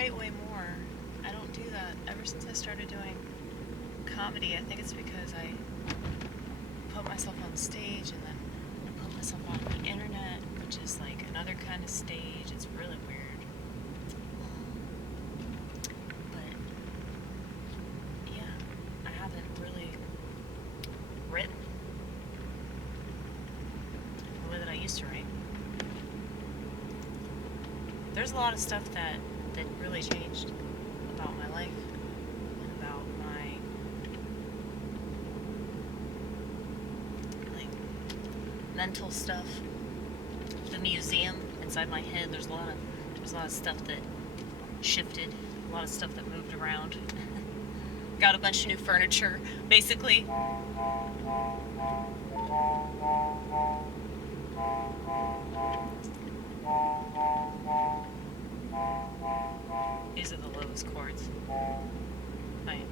write way more. I don't do that. Ever since I started doing comedy, I think it's because I put myself on stage and then I put myself on the internet, which is like another kind of stage. It's really weird. But yeah, I haven't really written the way that I used to write. There's a lot of stuff that really changed about my life and about my like mental stuff. The museum inside my head, there's a lot of stuff that shifted, a lot of stuff that moved around. Got a bunch of new furniture, basically. These are the lowest chords. Right.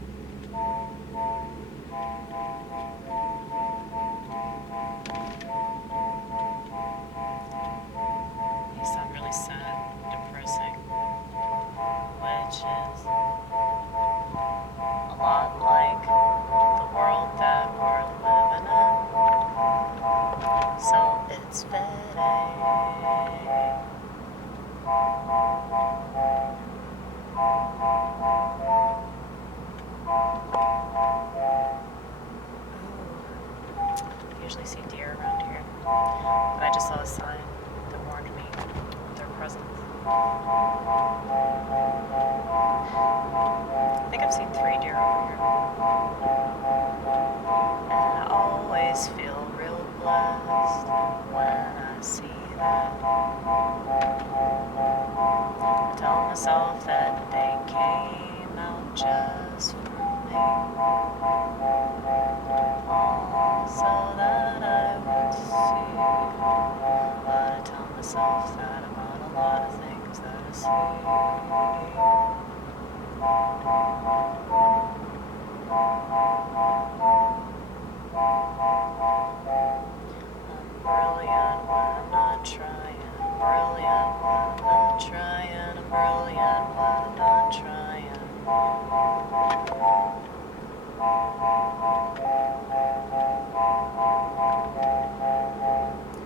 These sound really sad, depressing, which is a lot like the world that we're living in. So it's fitting. Usually see deer around here, but I just saw a sign that warned me of their presence. I think I've seen 3 deer over here, and I always feel real blessed when I see that. I tell myself that they came out just for me. So that I would see, but I tell myself that about a lot of things that I see. I'm brilliant when I'm not trying, brilliant when I'm not trying, I'm brilliant when I'm not trying.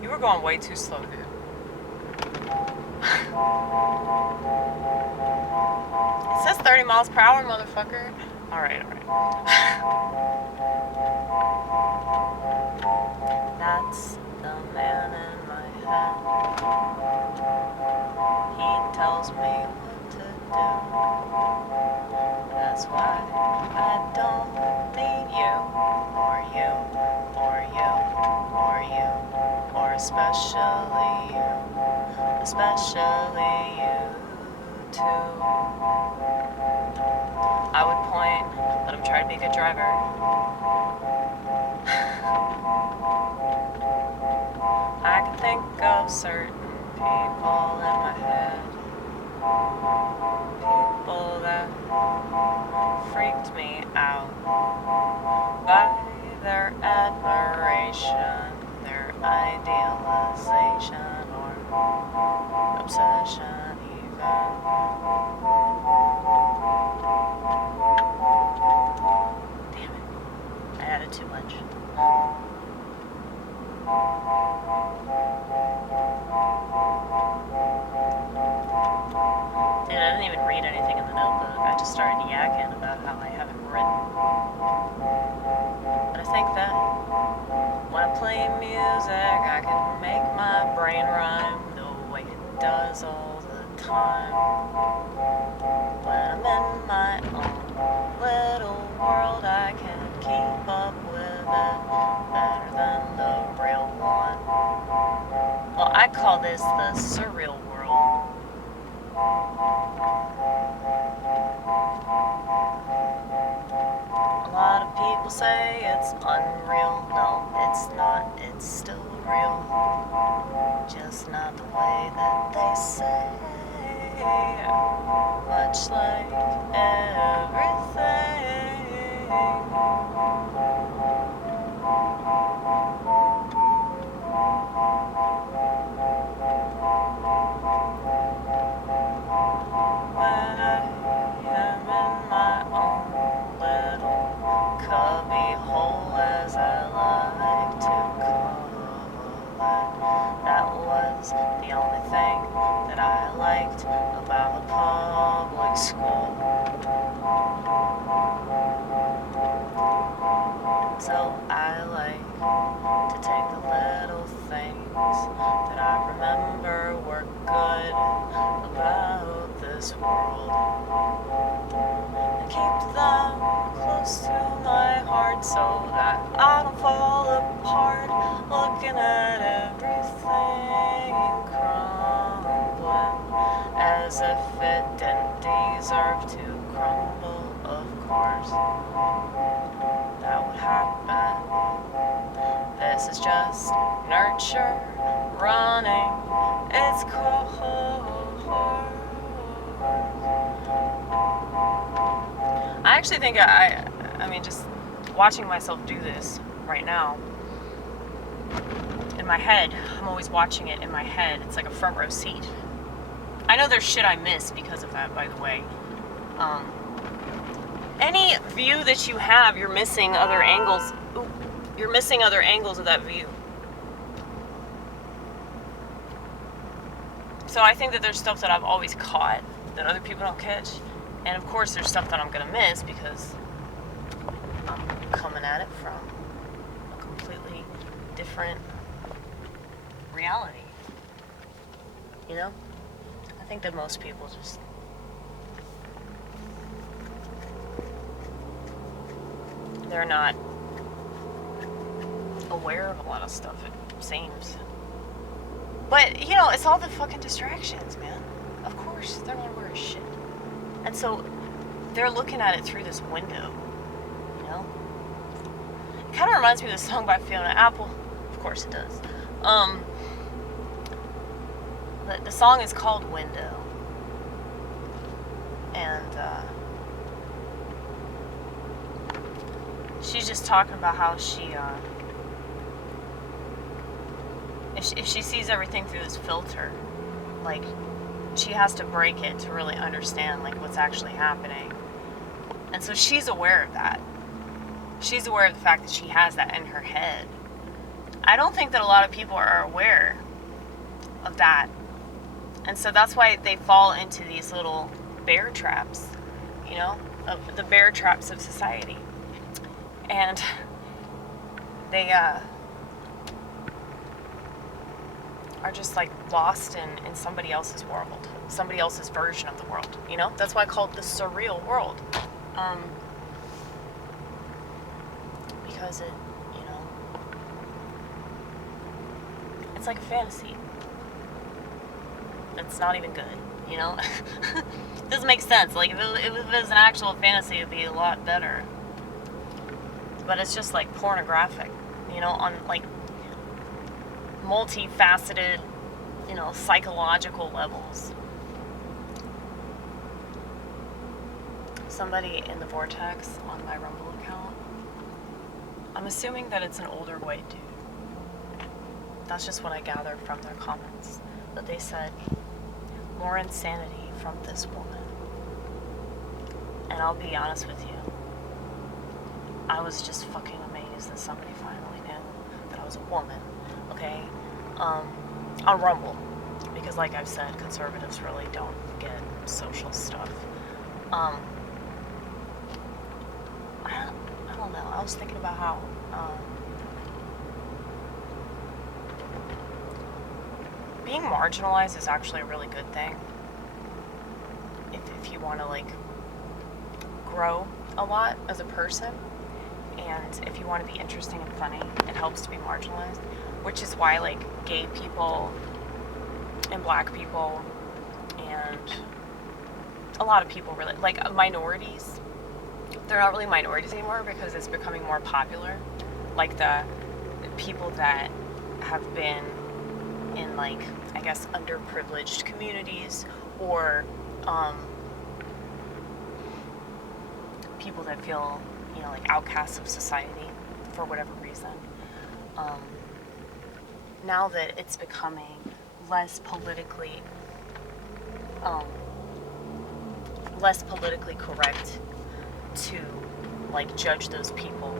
We're going way too slow, dude. It says 30 miles per hour, motherfucker. Alright. That's the man in my head. He tells me what to do. That's why I don't need you, or you, or you, or you, or especially you too. I would point, but I'm trying to be a good driver. I can think of certain people in my head, people that freaked me out by their admiration, their idealization, or obsession even. Damn it, I added too much. Dude, I didn't even read anything in the notebook. I just started yakking about how I haven't written. But I think that when I play music, I can make my brain rhyme the way it does all the time. When I'm in my own little world, I can keep up with it better than the real one. Well, I call this the surreal world. A lot of people say it's unreal. No, it's not. It's still real. Just not the way that they say. Much like everything. When I That was the only thing that I liked about public school. So I like to take the little things that I remember were good about this world and keep them close to my heart so that I don't fall apart looking at everything crumbling as if it didn't deserve to crumble. Of course, that would happen. This is just nurture running its course. I actually think I mean, just watching myself do this right now, in my head, I'm always watching it in my head. It's like a front row seat. I know there's shit I miss because of that, by the way. Any view that you have, you're missing other angles. Ooh, you're missing other angles of that view. So I think that there's stuff that I've always caught that other people don't catch. And of course there's stuff that I'm going to miss because I'm coming at it from a completely different reality. You know? I think that most people just... they're not aware of a lot of stuff, it seems. But, you know, it's all the fucking distractions, man. Of course, they're not aware of shit. And so, they're looking at it through this window, you know? It kind of reminds me of the song by Fiona Apple. Of course it does. The song is called Window. And, she's just talking about how she, if she sees everything through this filter, like, she has to break it to really understand, like, what's actually happening. And so she's aware of that. She's aware of the fact that she has that in her head. I don't think that a lot of people are aware of that. And so that's why they fall into these little bear traps, you know, of the bear traps of society. And they are just like lost in somebody else's world, somebody else's version of the world, you know? That's why I call it the surreal world. Because it, you know, it's like a fantasy. It's not even good, you know? It doesn't make sense. Like, if it was an actual fantasy, it would be a lot better. But it's just like pornographic, you know, on like multifaceted, you know, psychological levels. Somebody in the vortex on my Rumble account, I'm assuming that it's an older white dude. That's just what I gathered from their comments. But they said, more insanity from this woman. And I'll be honest with you, I was just fucking amazed that somebody finally knew that I was a woman, okay? On Rumble. Because like I've said, conservatives really don't get social stuff. I don't know. I was thinking about how, being marginalized is actually a really good thing. If you want to, like, grow a lot as a person. And if you want to be interesting and funny, it helps to be marginalized. Which is why, like, gay people and black people and a lot of people really, like, minorities, they're not really minorities anymore because it's becoming more popular. Like, the people that have been in, like, I guess, underprivileged communities or people that feel, you know, like outcasts of society for whatever reason. Now that it's becoming less politically correct to, like, judge those people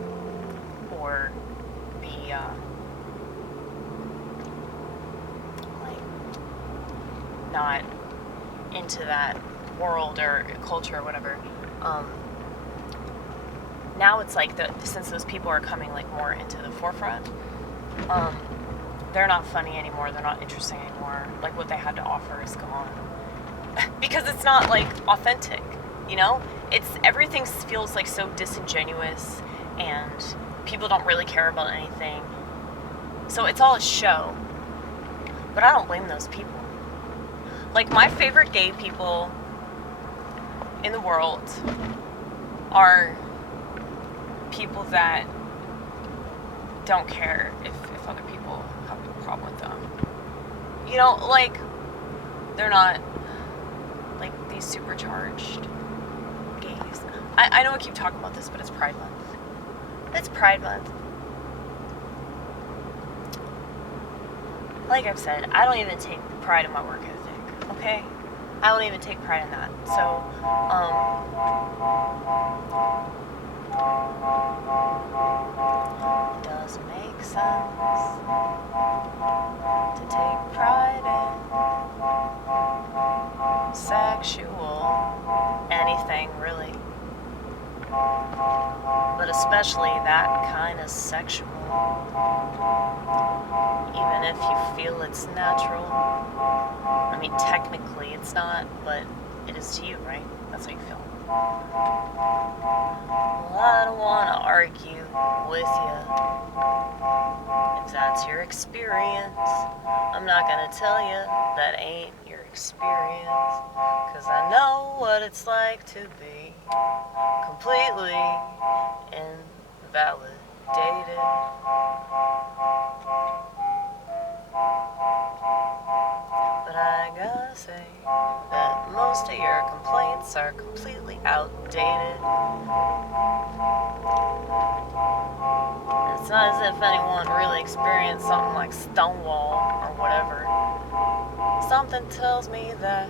or be not into that world or culture or whatever. Now it's like since those people are coming like more into the forefront, they're not funny anymore. They're not interesting anymore. Like what they had to offer is gone because it's not like authentic. You know, everything feels like so disingenuous, and people don't really care about anything. So it's all a show. But I don't blame those people. Like, my favorite gay people in the world are people that don't care if other people have a problem with them. You know, like, they're not, like, these supercharged gays. I know I keep talking about this, but it's Pride Month. It's Pride Month. Like I've said, I don't even take pride in my work ethic, okay? I don't even take pride in that. So, it doesn't make sense to take pride in sexual anything, really. But especially that kind of sexual. Even if you feel it's natural. I mean, technically it's not, but it is to you, right? That's how you feel. Well, I don't want to argue with you. If that's your experience, I'm not going to tell you that ain't your experience. Cause I know what it's like to be completely invalidated. But I gotta say that most of your complaints are completely outdated. It's not as if anyone really experienced something like Stonewall or whatever. Something tells me that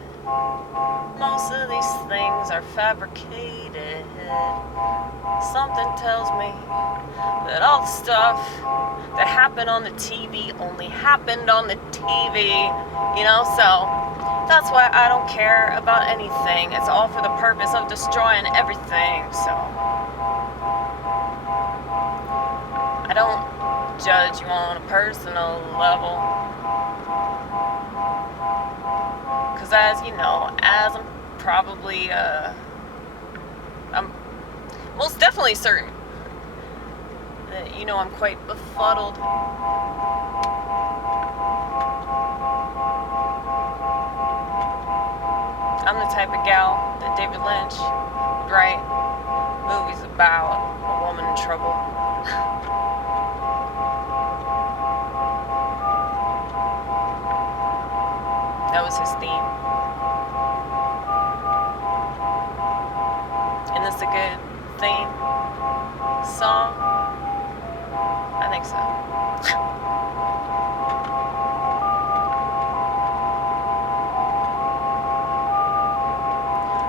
most of these things are fabricated. Something tells me that all the stuff that happened on the TV only happened on the TV, you know, so that's why I don't care about anything. It's all for the purpose of destroying everything, so I don't judge you on a personal level, because as you know, as I'm probably, I'm most definitely certain that you know I'm quite befuddled. I'm the type of gal that David Lynch would write movies about a woman in trouble. That was his theme. Isn't this a good theme song? I think so.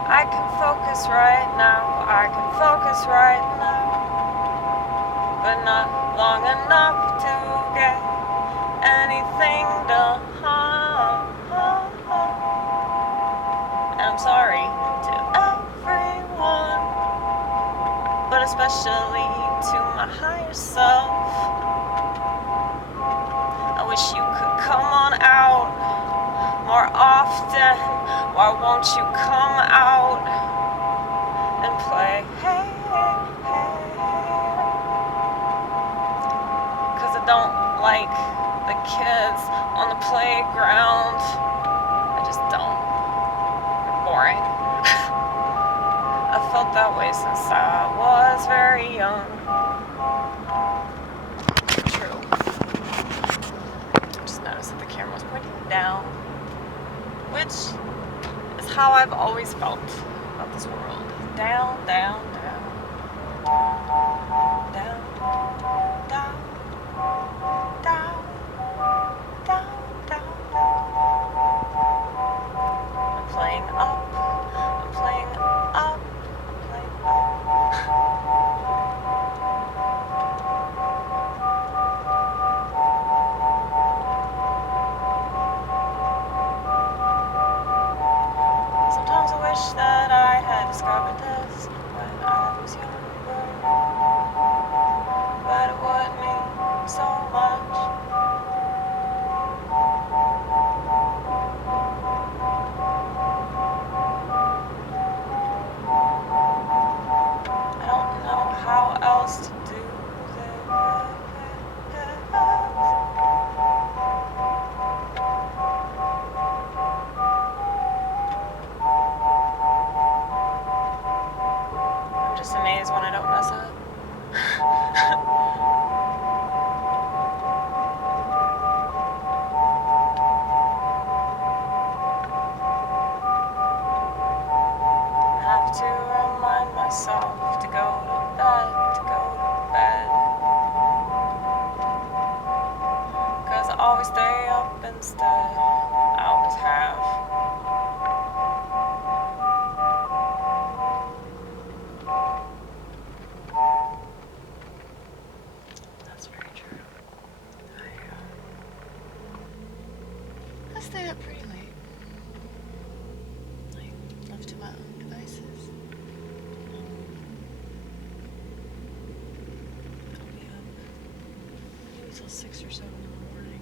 I can focus right now, I can focus right now, but not long enough to get anything done. And I'm sorry to everyone, but especially to my higher self. I wish you could come on out more often. Why won't you come out and play? Hey, hey, hey. 'Cause I don't like the kids on the playground. I just don't. They're boring. I felt that way since I was very young. True. I just noticed that the camera was pointing down, which is how I've always felt about this world. Down, down, down. Down, down, down, down, down, down. I'm playing up, I'm playing up, I'm playing up. stay up pretty late. Like, left to my own devices. I'll be up maybe till 6 or 7 in the morning.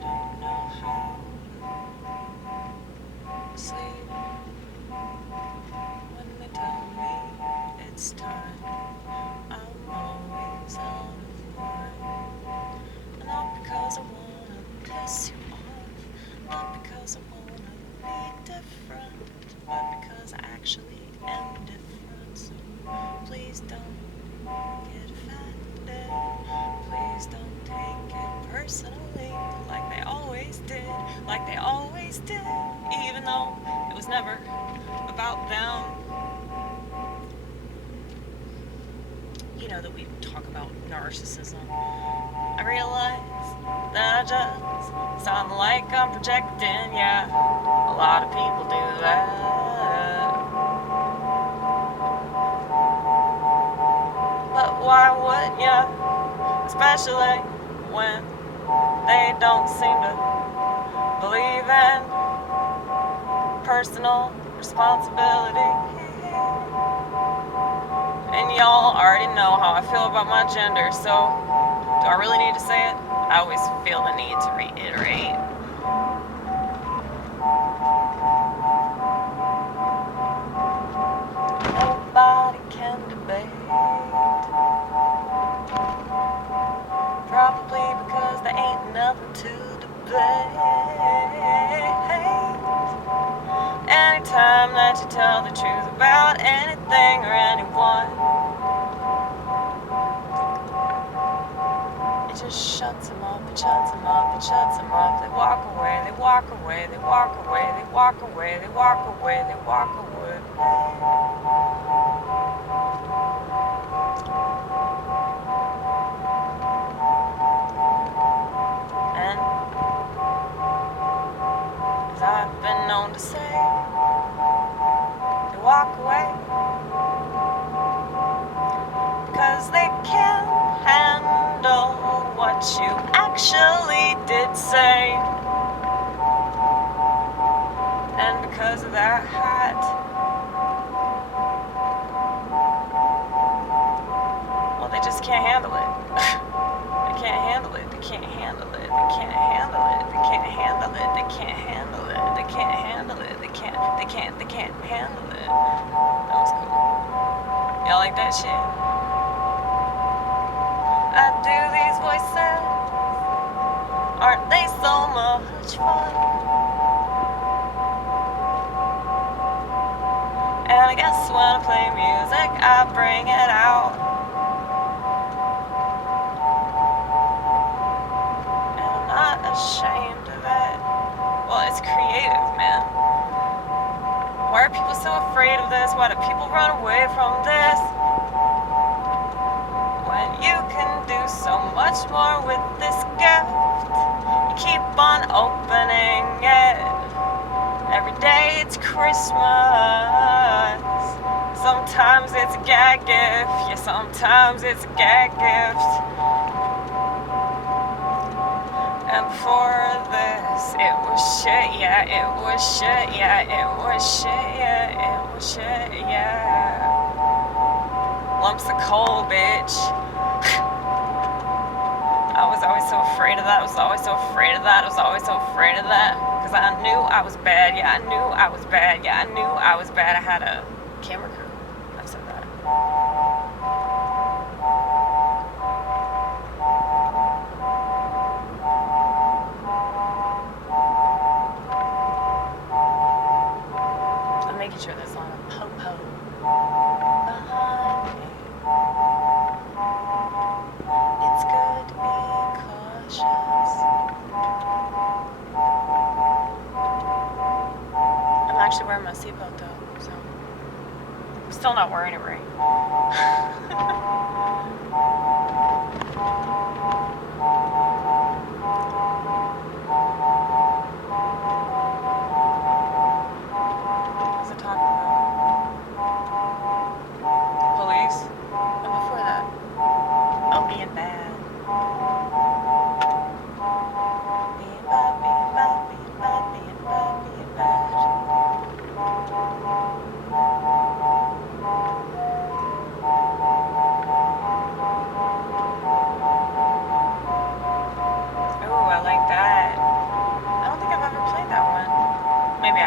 Don't know how to sleep when they tell me it's time. I'm always out of line. And not because I wanna piss you off, not because I wanna be different, but because I actually am different. So please don't get offended. Please don't take it personally, like they always did, like they always did, even though it was never about them. You know that we talk about narcissism. I realize that I just sound like I'm projecting, yeah. A lot of people do that. But why would ya? Especially when they don't seem to believe in personal responsibility. And y'all already know how I feel about my gender, so do I really need to say it? I always feel the need to reiterate. Nobody can debate. Probably because there ain't nothing to debate. Anytime that you tell the truth about anything or anyone, it just shuts them up, it shuts them up, it shuts them up. They walk away, they walk away, they walk away, they walk away, they walk away, they walk away. And as I've been known to say, they walk away because they can't handle what you actually did say. And because of that hat, well, they just can't handle it. They can't handle it, they can't handle it, they can't handle it, they can't handle it, they can't handle it, they can't handle it, they can't handle it. That was cool. Y'all like that shit? I do these voices, aren't they so much fun? And I guess when I play music, I bring it out. And I'm not ashamed of it. Well, it's creative, man. Why are people so afraid of this? Why do people run away from this? When you can do so much more with this gift, you keep on opening it. Every day it's Christmas. Sometimes it's a gag gift. Yeah, sometimes it's a gag gift. And before this, it was shit, yeah, it was shit, yeah, it was shit, yeah, it was shit, yeah. Lumps of coal, bitch. I was always so afraid of that, I was always so afraid of that, I was always so afraid of that. Because I knew I was bad, yeah, I knew I was bad, yeah, I knew I was bad. I had a camera crew. I've said that. I'm making sure there's not a po-po behind me. It's good to be cautious. I'm actually wearing my seatbelt though, so I'm still not wearing it right.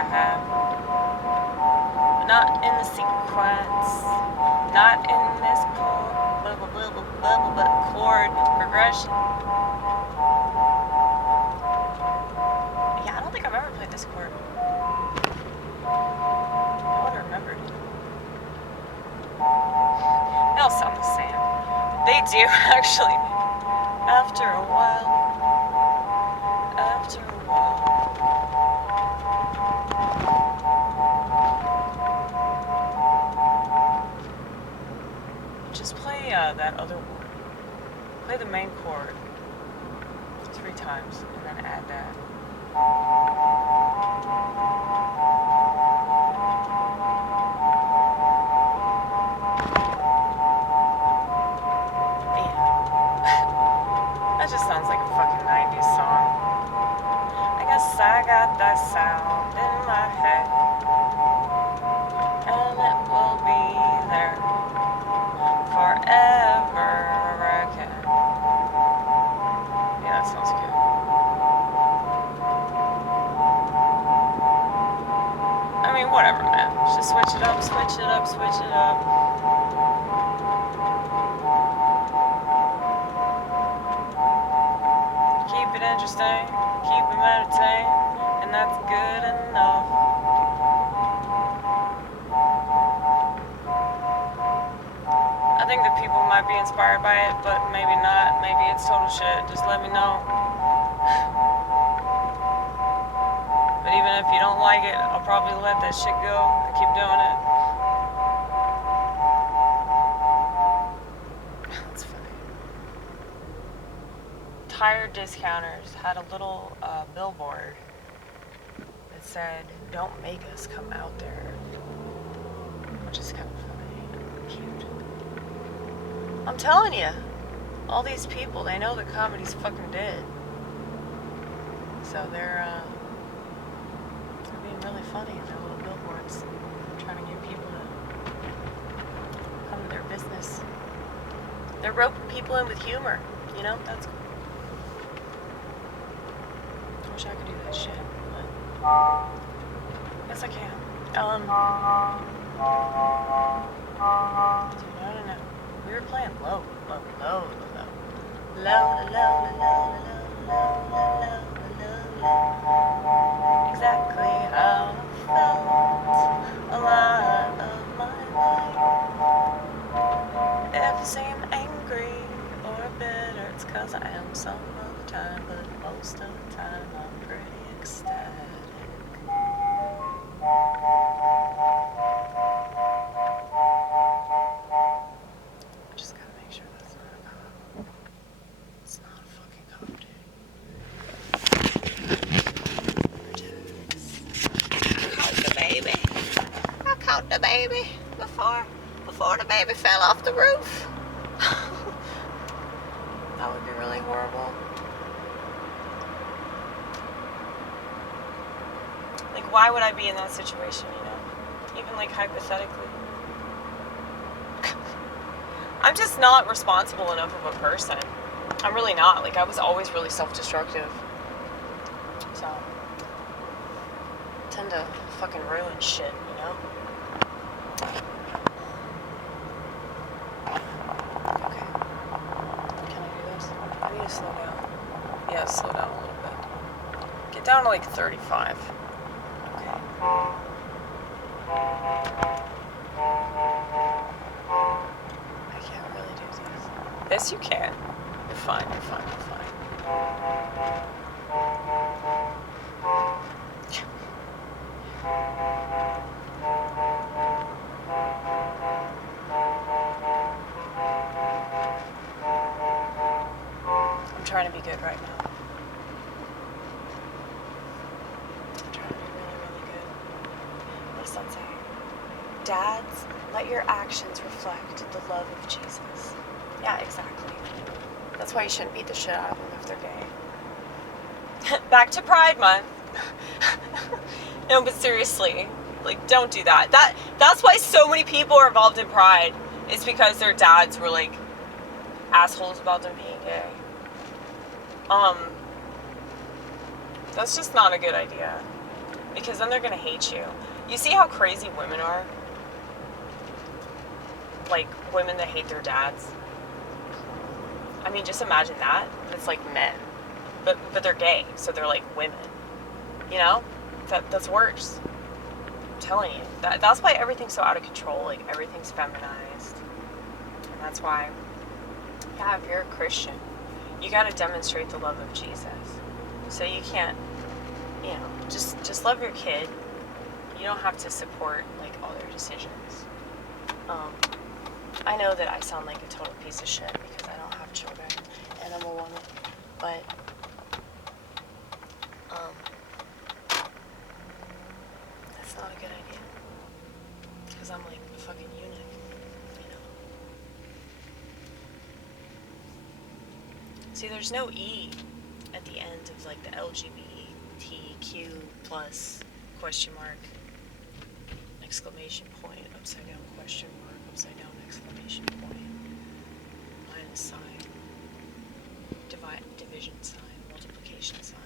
have. Not in the sequence. Not in this chord progression. Yeah, I don't think I've ever played this chord. I would have remembered. They all sound the same. They do, actually. After a while. After a while. Just play that other one. Play the main chord 3 times and then add that. That just sounds like a fucking 90s song. I guess I got that sound in my head, and it will be there forever again. Yeah, that sounds good. I mean, whatever, man. Just switch it up, switch it up, switch it up. Keep it interesting, keep it meditating, and that's good enough. I think that people might be inspired by it, but maybe not. Maybe it's total shit. Just let me know. But even if you don't like it, I'll probably let that shit go and keep doing it. That's funny. Tire discounters had a little billboard that said, "Don't make us come out there," which is kind of funny and cute. I'm telling you, all these people, they know that comedy's fucking dead. So they're being really funny in their little billboards, trying to get people to come to their business. They're roping people in with humor, you know? That's cool. I wish I could do that shit, but yes I can. Dude, I don't know. We were playing low. Exactly how I felt a lot of my life. If I seem angry or bitter, it's 'cause I am some of the time, but most of the time I'm pretty ecstatic. Just gotta make sure that's not a cop. It's not a fucking cop, dude. I caught the baby. I caught the baby before the baby fell off the roof. That would be really horrible. Like, why would I be in that situation, you know? Even, like, hypothetically. I'm just not responsible enough of a person. I'm really not. Like, I was always really self-destructive. So, I tend to fucking ruin shit, you know? Okay. Can I do this? I need to slow down. Yeah, slow down a little bit. Get down to like 35. Okay. I can't really do this. This you can. You're fine, you're fine, you're fine. I'm trying to be good right now. I'm trying to be really, really good. What does that say? Dads, let your actions reflect the love of Jesus. Yeah, exactly. That's why you shouldn't beat the shit out of them if they're gay. Back to Pride Month. No, but seriously, like, don't do that. That's why so many people are involved in Pride. It's because their dads were, like, assholes about them being gay. That's just not a good idea. Because then they're going to hate you. You see how crazy women are? Like, women that hate their dads. I mean, just imagine that. It's like men. But they're gay, so they're like women. You know? That's worse. I'm telling you. That's why everything's so out of control. Like, everything's feminized. And that's why, yeah, if you're a Christian, you got to demonstrate the love of Jesus. So you can't, you know, just love your kid. You don't have to support, like, all their decisions. I know that I sound like a total piece of shit because I don't have children and I'm a woman, but that's not a good idea because I'm like a fucking eunuch, you know. See, there's no E at the end of like the LGBTQ plus question mark, exclamation point, upside down question mark, upside down exclamation point, minus sign, division sign, multiplication sign.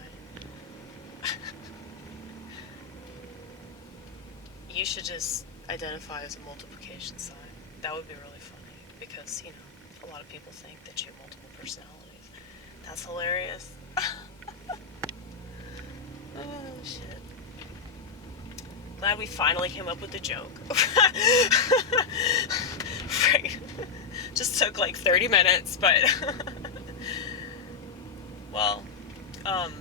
You should just identify as a multiplication sign. That would be really funny because, you know, a lot of people think that you have multiple personalities. That's hilarious. Oh, shit. Glad we finally came up with a joke. Right. Just took like 30 minutes, but well, yeah,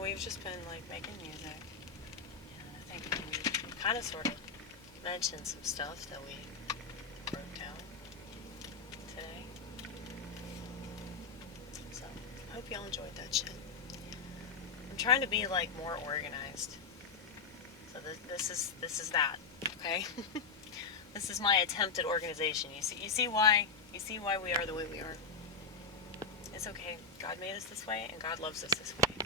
we've just been like making music. And I think we kind of sort of mentioned some stuff that we wrote down today. So I hope y'all enjoyed that shit. I'm trying to be like more organized. So this is that, okay? This is my attempt at organization. You see why we are the way we are. It's okay. God made us this way and God loves us this way.